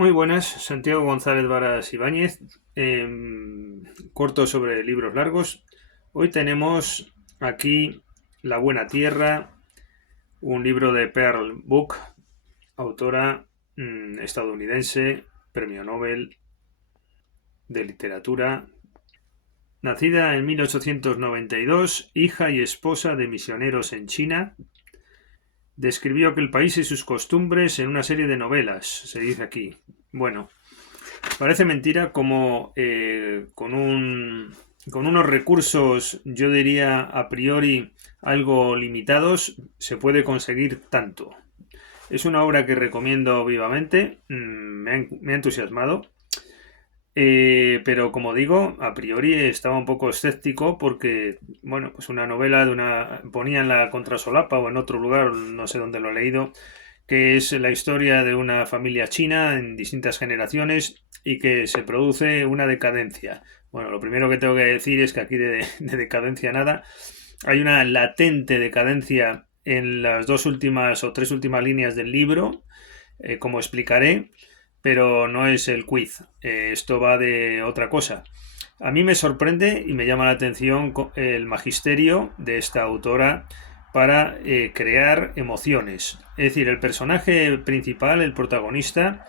Muy buenas, Santiago González Varas Ibáñez, corto sobre libros largos. Hoy tenemos aquí La Buena Tierra, un libro de Pearl Book, autora estadounidense, premio Nobel de literatura. Nacida en 1892, hija y esposa de misioneros en China, describió aquel país y sus costumbres en una serie de novelas, se dice aquí. Bueno, parece mentira como con unos recursos, yo diría a priori algo limitados, se puede conseguir tanto. Es una obra que recomiendo vivamente, me ha entusiasmado, pero como digo, a priori estaba un poco escéptico porque, bueno, pues una novela de una ponía en la contrasolapa o en otro lugar, no sé dónde lo he leído, que es la historia de una familia china en distintas generaciones y que se produce una decadencia. Bueno, lo primero que tengo que decir es que aquí de decadencia nada. Hay una latente decadencia en las dos últimas o tres últimas líneas del libro, como explicaré, pero no es el quiz. Esto va de otra cosa. A mí me sorprende y me llama la atención el magisterio de esta autora para crear emociones. Es decir, el personaje principal, el protagonista,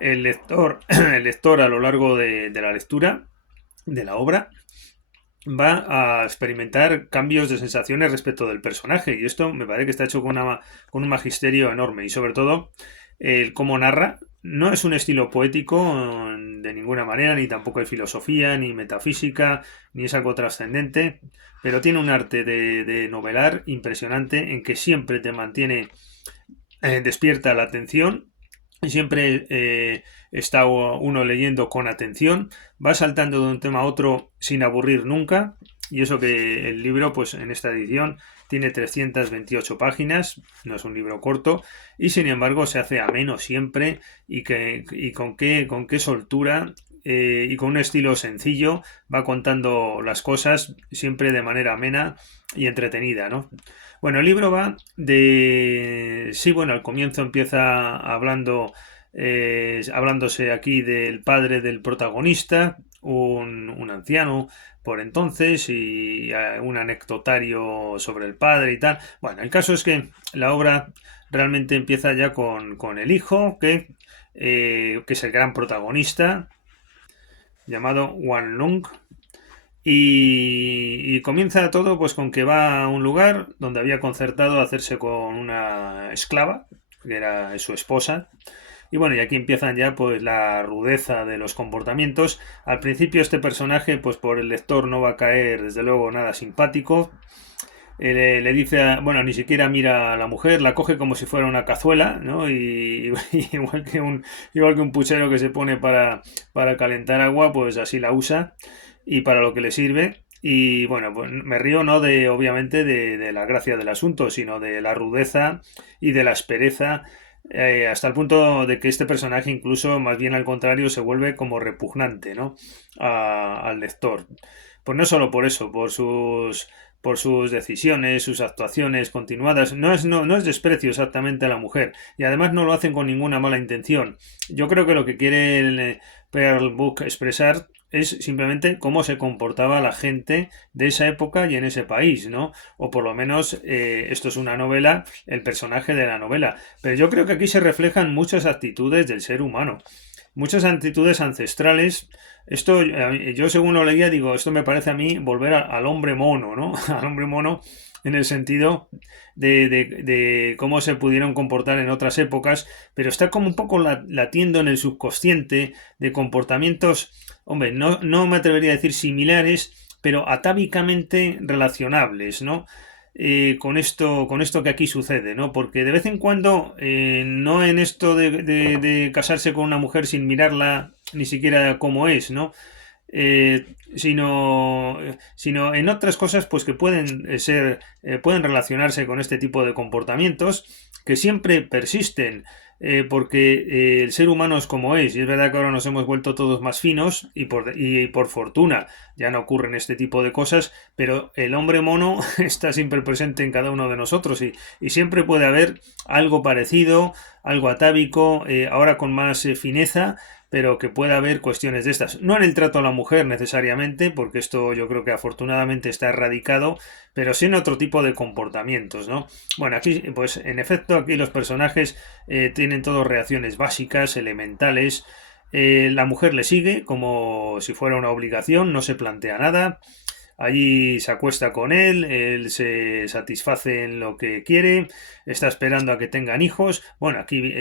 el lector, el lector a lo largo de la lectura de la obra, va a experimentar cambios de sensaciones respecto del personaje. Y esto me parece que está hecho con un magisterio enorme. Y sobre todo, el cómo narra. No es un estilo poético de ninguna manera, ni tampoco es filosofía, ni metafísica, ni es algo trascendente, pero tiene un arte de novelar impresionante en que siempre te mantiene despierta la atención y siempre está uno leyendo con atención, va saltando de un tema a otro sin aburrir nunca, y eso que el libro, pues en esta edición, tiene 328 páginas, no es un libro corto, y sin embargo se hace ameno siempre, y con qué soltura y con un estilo sencillo va contando las cosas siempre de manera amena y entretenida, ¿no? Bueno, el libro va de... Sí, bueno, al comienzo empieza hablándose aquí del padre del protagonista, un anciano por entonces, y un anecdotario sobre el padre y tal. Bueno, el caso es que la obra realmente empieza ya con el hijo, que es el gran protagonista, llamado Wan Lung, y comienza todo pues con que va a un lugar donde había concertado hacerse con una esclava, que era su esposa. Y bueno, y aquí empiezan ya pues la rudeza de los comportamientos. Al principio este personaje pues por el lector no va a caer desde luego nada simpático. Le dice, bueno, ni siquiera mira a la mujer, la coge como si fuera una cazuela, ¿no? Y igual que un puchero que se pone para calentar agua, pues así la usa y para lo que le sirve. Y bueno, pues me río no de, obviamente, de la gracia del asunto, sino de la rudeza y de la aspereza, hasta el punto de que este personaje incluso, más bien al contrario, se vuelve como repugnante, ¿no? Al lector. Pues no solo por eso, por sus decisiones, sus actuaciones continuadas. No es desprecio exactamente a la mujer. Y además no lo hacen con ninguna mala intención. Yo creo que lo que quiere el Pearl Book expresar es simplemente cómo se comportaba la gente de esa época y en ese país, ¿no? O por lo menos esto es una novela, el personaje de la novela. Pero yo creo que aquí se reflejan muchas actitudes del ser humano, muchas actitudes ancestrales. Esto, yo según lo leía, digo, esto me parece a mí volver al hombre mono, ¿no? Al hombre mono en el sentido de cómo se pudieron comportar en otras épocas, pero está como un poco latiendo en el subconsciente de comportamientos, hombre, no me atrevería a decir similares, pero atávicamente relacionables, ¿no? Con esto que aquí sucede, ¿no? Porque de vez en cuando, no en esto de casarse con una mujer sin mirarla ni siquiera cómo es, ¿no? Sino en otras cosas pues que pueden pueden relacionarse con este tipo de comportamientos que siempre persisten. porque el ser humano es como es, y es verdad que ahora nos hemos vuelto todos más finos, y por fortuna ya no ocurren este tipo de cosas, pero el hombre mono está siempre presente en cada uno de nosotros, y siempre puede haber algo parecido, algo atávico, ahora con más fineza, pero que pueda haber cuestiones de estas. No en el trato a la mujer necesariamente, porque esto yo creo que afortunadamente está erradicado, pero sí en otro tipo de comportamientos, ¿no? Bueno, aquí, pues en efecto, aquí los personajes tienen todas reacciones básicas, elementales. La mujer le sigue como si fuera una obligación, no se plantea nada. Allí se acuesta con él se satisface en lo que quiere, está esperando a que tengan hijos. Bueno, aquí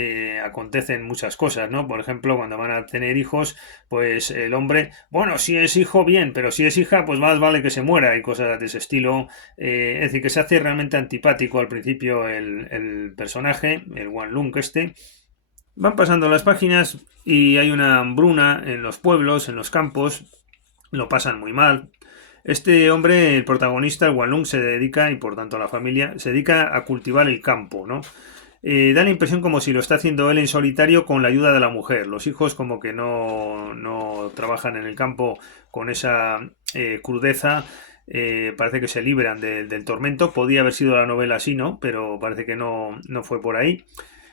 acontecen muchas cosas, ¿no? Por ejemplo, cuando van a tener hijos, pues el hombre, bueno, si es hijo, bien, pero si es hija, pues más vale que se muera y cosas de ese estilo. Es decir, que se hace realmente antipático al principio el personaje, el Wan Lung este. Van pasando las páginas y hay una hambruna en los pueblos, en los campos, lo pasan muy mal. Este hombre, el protagonista, el Walung, se dedica, y por tanto la familia, se dedica a cultivar el campo, ¿no? Da la impresión como si lo está haciendo él en solitario con la ayuda de la mujer. Los hijos como que no trabajan en el campo con esa crudeza. Parece que se libran del tormento. Podía haber sido la novela así, ¿no? Pero parece que no fue por ahí.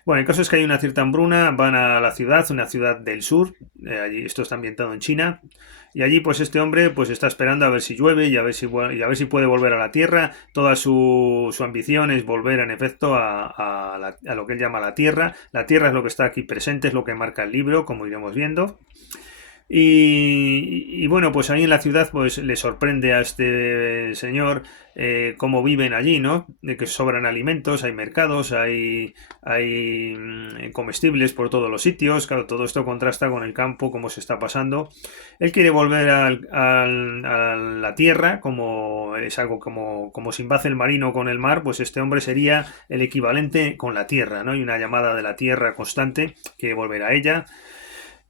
Bueno, el caso es que hay una cierta hambruna, van a la ciudad, una ciudad del sur, allí, esto está ambientado en China, y allí pues este hombre pues está esperando a ver si llueve y y a ver si puede volver a la tierra. Toda su ambición es volver en efecto a lo que él llama la tierra. La tierra es lo que está aquí presente, es lo que marca el libro, como iremos viendo. Y bueno, pues ahí en la ciudad pues le sorprende a este señor cómo viven allí, ¿no? De que sobran alimentos, hay mercados, hay comestibles por todos los sitios. Claro, todo esto contrasta con el campo, cómo se está pasando. Él quiere volver a la tierra, como es algo como se invade el marino con el mar, pues este hombre sería el equivalente con la tierra, ¿no? Hay una llamada de la tierra constante, quiere volver a ella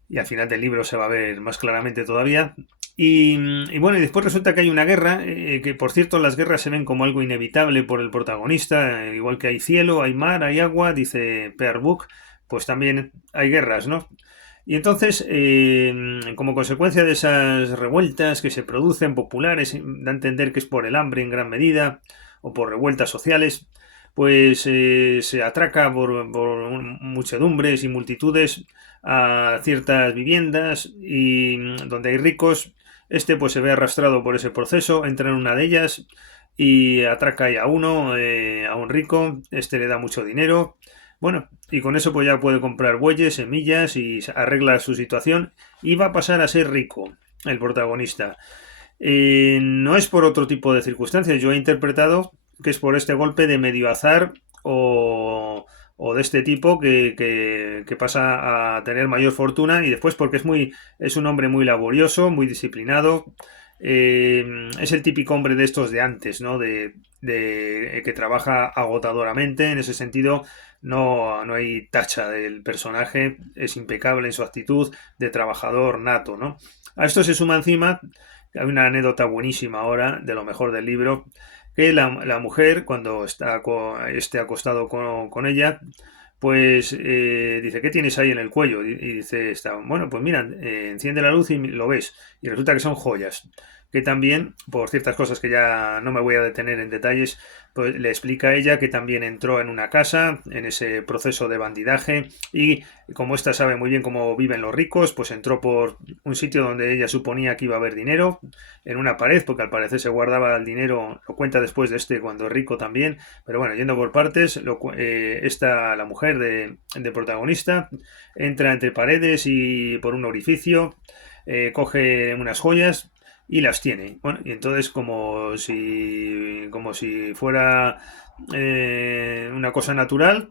y al final del libro se va a ver más claramente todavía. Y bueno, y después resulta que hay una guerra, que por cierto las guerras se ven como algo inevitable por el protagonista, igual que hay cielo, hay mar, hay agua, dice Peer Book, pues también hay guerras, ¿no? Y entonces, como consecuencia de esas revueltas que se producen populares, da a entender que es por el hambre en gran medida, o por revueltas sociales, pues se atraca por muchedumbres y multitudes a ciertas viviendas y donde hay ricos, este pues se ve arrastrado por ese proceso, entra en una de ellas y atraca ahí a uno, a un rico, este le da mucho dinero, bueno, y con eso pues ya puede comprar bueyes, semillas y arregla su situación y va a pasar a ser rico, el protagonista. No es por otro tipo de circunstancias, yo he interpretado que es por este golpe de medio azar o de este tipo que pasa a tener mayor fortuna y después porque es un hombre muy laborioso, muy disciplinado, es el típico hombre de estos de antes, ¿no? De que trabaja agotadoramente, en ese sentido no hay tacha del personaje, es impecable en su actitud de trabajador nato, ¿no? A esto se suma encima, hay una anécdota buenísima ahora, de lo mejor del libro, que la mujer, cuando esté acostado con ella, pues dice, ¿qué tienes ahí en el cuello? Y dice, bueno, pues mira, enciende la luz y lo ves. Y resulta que son joyas. Que también, por ciertas cosas que ya no me voy a detener en detalles, pues le explica a ella que también entró en una casa, en ese proceso de bandidaje, y como ésta sabe muy bien cómo viven los ricos, pues entró por un sitio donde ella suponía que iba a haber dinero, en una pared, porque al parecer se guardaba el dinero, lo cuenta después de cuando es rico también, pero bueno, yendo por partes, la mujer de protagonista entra entre paredes y por un orificio, coge unas joyas y las tiene. Bueno, y entonces como si fuera una cosa natural,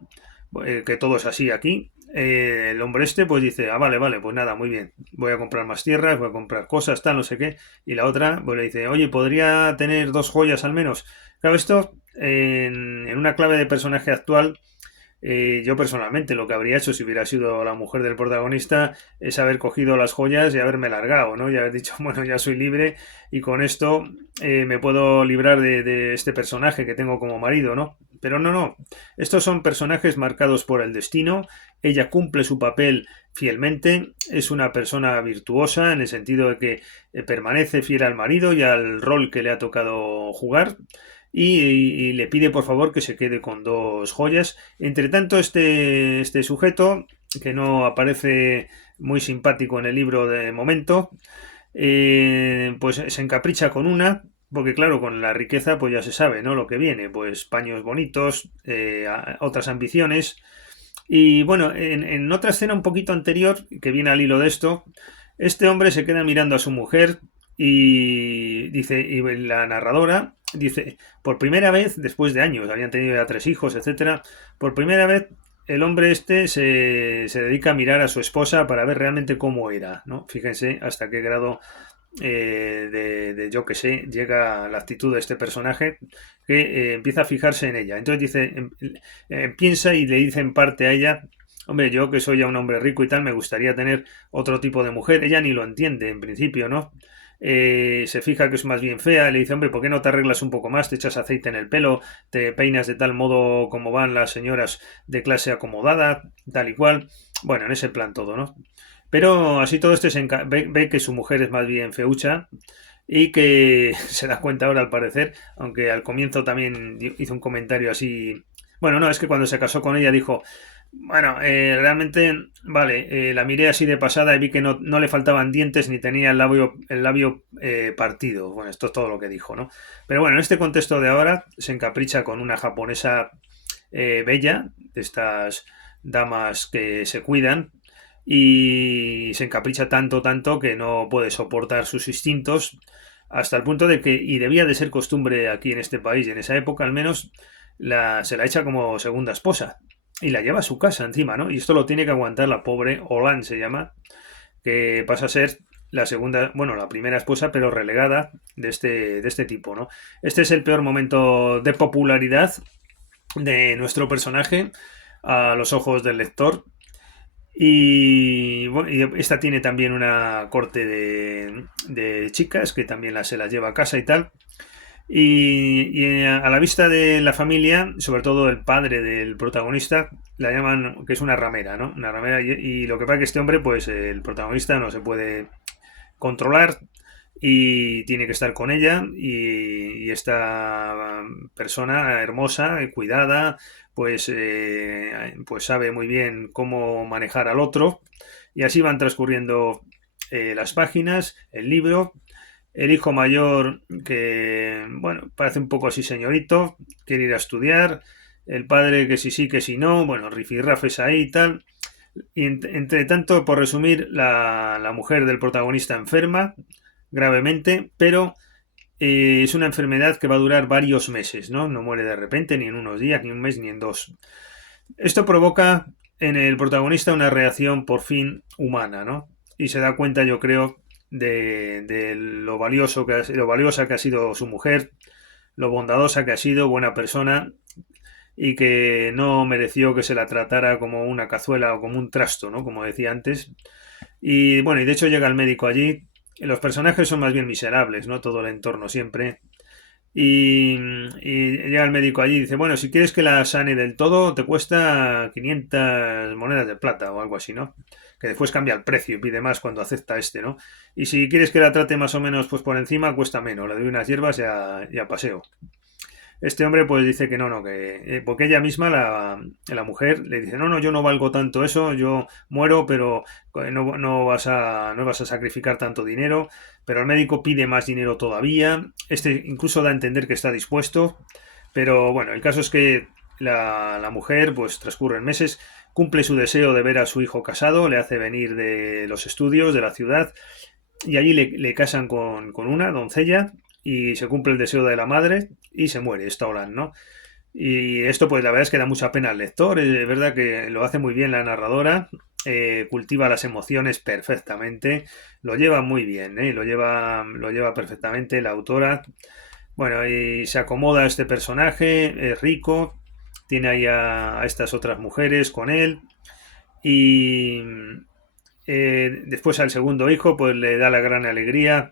que todo es así aquí, el hombre este pues dice, vale, pues nada, muy bien, voy a comprar más tierras, voy a comprar cosas, tal, no sé qué, y la otra pues le dice, oye, ¿podría tener dos joyas al menos? Claro, esto en una clave de personaje actual, yo personalmente lo que habría hecho si hubiera sido la mujer del protagonista es haber cogido las joyas y haberme largado, ¿no? Y haber dicho, bueno, ya soy libre y con esto me puedo librar de este personaje que tengo como marido, ¿no? Pero no, no. Estos son personajes marcados por el destino. Ella cumple su papel fielmente. Es una persona virtuosa en el sentido de que permanece fiel al marido y al rol que le ha tocado jugar. Y le pide por favor que se quede con dos joyas. Entre tanto, este sujeto, que no aparece muy simpático en el libro de momento, pues se encapricha con una, porque claro, con la riqueza pues ya se sabe, ¿no? Lo que viene, pues paños bonitos, otras ambiciones. Y bueno, en otra escena un poquito anterior, que viene al hilo de esto, este hombre se queda mirando a su mujer y dice, y la narradora dice, por primera vez, después de años, habían tenido ya 3 hijos, etcétera, por primera vez el hombre este se dedica a mirar a su esposa para ver realmente cómo era, ¿no? Fíjense hasta qué grado yo que sé, llega la actitud de este personaje que empieza a fijarse en ella. Entonces dice, piensa y le dice en parte a ella, hombre, yo que soy ya un hombre rico y tal, me gustaría tener otro tipo de mujer. Ella ni lo entiende en principio, ¿no? Se fija que es más bien fea, le dice, hombre, ¿por qué no te arreglas un poco más? Te echas aceite en el pelo, te peinas de tal modo como van las señoras de clase acomodada, tal y cual. Bueno, en ese plan todo, ¿no? Pero así todo ve que su mujer es más bien feucha y que se da cuenta ahora al parecer, aunque al comienzo también hizo un comentario así. Bueno, no, es que cuando se casó con ella dijo, bueno, realmente, vale, la miré así de pasada y vi que no le faltaban dientes ni tenía el labio partido. Bueno, esto es todo lo que dijo, ¿no? Pero bueno, en este contexto de ahora se encapricha con una japonesa bella, de estas damas que se cuidan, y se encapricha tanto, tanto que no puede soportar sus instintos, hasta el punto de que, y debía de ser costumbre aquí en este país, en esa época al menos, se la echa como segunda esposa y la lleva a su casa encima, ¿no? Y esto lo tiene que aguantar la pobre Olan, se llama, que pasa a ser la segunda, bueno, la primera esposa, pero relegada de este tipo, ¿no? Este es el peor momento de popularidad de nuestro personaje a los ojos del lector. Y, bueno, y esta tiene también una corte de chicas que también se las lleva a casa y tal. Y a la vista de la familia, sobre todo el padre del protagonista, la llaman que es una ramera, ¿no? Una ramera. Y lo que pasa es que este hombre, pues el protagonista no se puede controlar y tiene que estar con ella y esta persona hermosa, cuidada, pues sabe muy bien cómo manejar al otro y así van transcurriendo las páginas, el libro. El hijo mayor, que, bueno, parece un poco así señorito, quiere ir a estudiar. El padre que sí, que sí no, bueno, rifirrafes ahí y tal. Y entre tanto, por resumir, la mujer del protagonista enferma gravemente, pero es una enfermedad que va a durar varios meses, ¿no? No muere de repente, ni en unos días, ni un mes, ni en dos. Esto provoca en el protagonista una reacción por fin humana, ¿no? Y se da cuenta, yo creo, de lo lo valiosa que ha sido su mujer, lo bondadosa que ha sido, buena persona, y que no mereció que se la tratara como una cazuela o como un trasto, ¿no? Como decía antes. Y bueno, y de hecho llega el médico allí. Los personajes son más bien miserables, ¿no? Todo el entorno siempre. Y llega el médico allí y dice, bueno, si quieres que la sane del todo, te cuesta 500 monedas de plata o algo así, ¿no? Que después cambia el precio y pide más cuando acepta este, ¿no? Y si quieres que la trate más o menos pues por encima, cuesta menos. Le doy unas hierbas y a paseo. Este hombre pues dice que no, no, que porque ella misma, la mujer, le dice, no, no, yo no valgo tanto eso, yo muero, pero no vas a sacrificar tanto dinero, pero el médico pide más dinero todavía, este incluso da a entender que está dispuesto, pero bueno, el caso es que la mujer pues transcurren meses, cumple su deseo de ver a su hijo casado, le hace venir de los estudios de la ciudad y allí le casan con una doncella y se cumple el deseo de la madre y se muere esta Olan, ¿no? Y esto pues la verdad es que da mucha pena al lector, es verdad que lo hace muy bien la narradora, cultiva las emociones perfectamente, lo lleva muy bien, lo lleva perfectamente la autora. Bueno, y se acomoda a este personaje, es rico, tiene ahí a estas otras mujeres con él y después al segundo hijo pues le da la gran alegría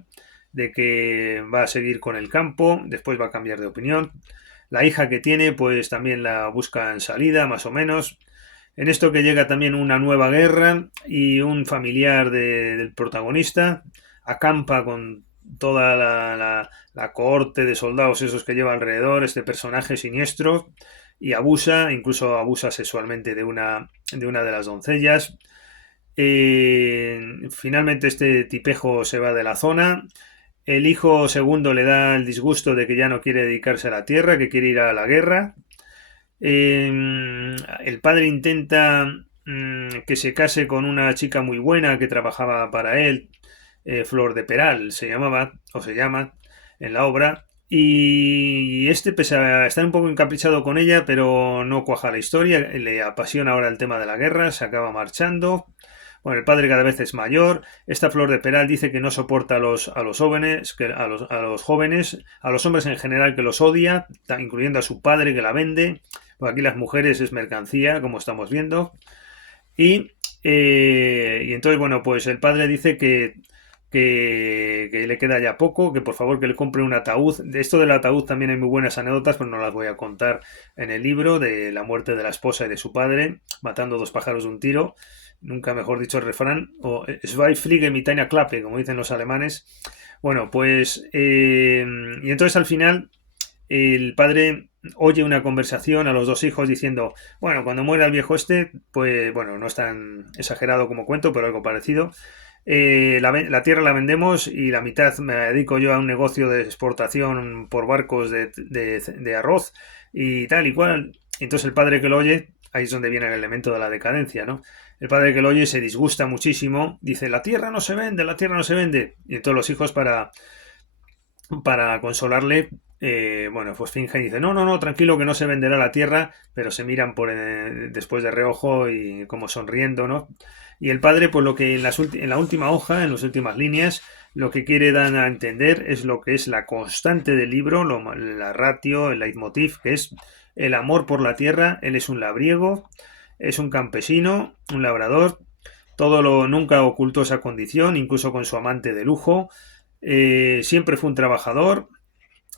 de que va a seguir con el campo, después va a cambiar de opinión. La hija que tiene, pues también la busca en salida, más o menos. En esto que llega también una nueva guerra y un familiar del protagonista acampa con toda la cohorte de soldados esos que lleva alrededor, este personaje siniestro, y abusa, incluso abusa sexualmente de una de las doncellas. Finalmente este tipejo se va de la zona. El hijo segundo le da el disgusto de que ya no quiere dedicarse a la tierra, que quiere ir a la guerra. El padre intenta que se case con una chica muy buena que trabajaba para él, Flor de Peral se llamaba, o se llama, en la obra. Y este, pese a estar un poco encaprichado con ella, pero no cuaja la historia, le apasiona ahora el tema de la guerra, se acaba marchando. Bueno, el padre cada vez es mayor. Esta Flor de Peral dice que no soporta a los jóvenes, a los jóvenes, a los hombres en general que los odia, incluyendo a su padre que la vende. Pues aquí las mujeres es mercancía, como estamos viendo. Y entonces, bueno, pues el padre dice que le queda ya poco, que por favor que le compre un ataúd. De esto del ataúd también hay muy buenas anécdotas, pero no las voy a contar en el libro, de la muerte de la esposa y de su padre, matando dos pájaros de un tiro. Nunca mejor dicho el refrán, o Zwei Fliegen mit einer Klappe, como dicen los alemanes. Bueno, pues, y entonces al final el padre oye una conversación a los dos hijos diciendo, bueno, cuando muera el viejo este, pues bueno, no es tan exagerado como cuento, pero algo parecido. La tierra la vendemos y la mitad me la dedico yo a un negocio de exportación por barcos de arroz y tal y cual. Entonces el padre que lo oye, ahí es donde viene el elemento de la decadencia, ¿no? El padre que lo oye se disgusta muchísimo, dice, la tierra no se vende, la tierra no se vende. Y todos los hijos para consolarle, bueno, pues finge y dice, no, no, no, tranquilo que no se venderá la tierra, pero se miran después de reojo y como sonriendo, ¿no? Y el padre, pues lo que en la última hoja, en las últimas líneas, lo que quiere dar a entender es lo que es la constante del libro, la ratio, el leitmotiv, que es el amor por la tierra. Él es un labriego, es un campesino, un labrador, nunca ocultó esa condición, incluso con su amante de lujo. Siempre fue un trabajador.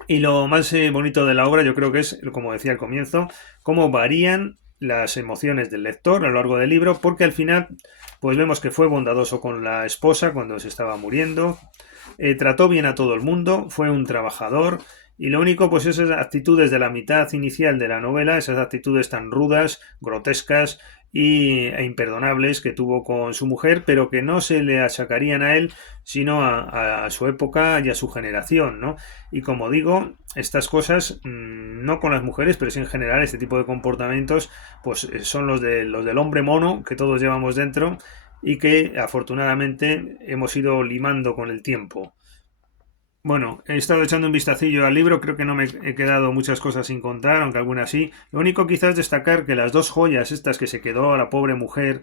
Y lo más bonito de la obra, yo creo que es, como decía al comienzo, cómo varían las emociones del lector a lo largo del libro, porque al final, pues vemos que fue bondadoso con la esposa cuando se estaba muriendo, trató bien a todo el mundo, fue un trabajador, y lo único, pues esas actitudes de la mitad inicial de la novela, esas actitudes tan rudas, grotescas e imperdonables que tuvo con su mujer, pero que no se le achacarían a él, sino a su época y a su generación, ¿no? Y como digo, estas cosas, no con las mujeres, pero sí en general, este tipo de comportamientos, pues son los del hombre mono que todos llevamos dentro y que afortunadamente hemos ido limando con el tiempo. Bueno, he estado echando un vistacillo al libro, creo que no me he quedado muchas cosas sin contar, aunque algunas sí. Lo único quizás es destacar que las dos joyas estas que se quedó la pobre mujer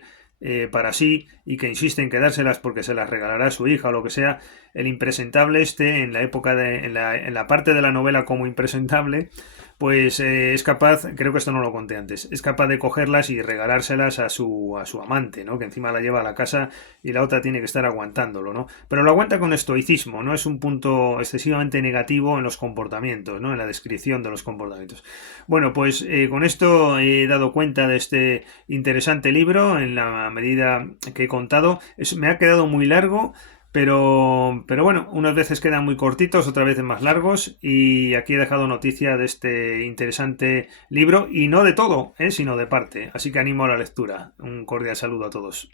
para sí y que insiste en quedárselas porque se las regalará a su hija o lo que sea, el impresentable este, en la época en la parte de la novela como impresentable, pues es capaz, creo que esto no lo conté antes, es capaz de cogerlas y regalárselas a su amante, ¿no? Que encima la lleva a la casa y la otra tiene que estar aguantándolo, ¿no? Pero lo aguanta con estoicismo, no es un punto excesivamente negativo en los comportamientos, ¿no? En la descripción de los comportamientos. Bueno, pues con esto he dado cuenta de este interesante libro en la medida que he contado. Me ha quedado muy largo, pero bueno, unas veces quedan muy cortitos, otras veces más largos, y aquí he dejado noticia de este interesante libro, y no de todo, sino de parte. Así que animo a la lectura. Un cordial saludo a todos.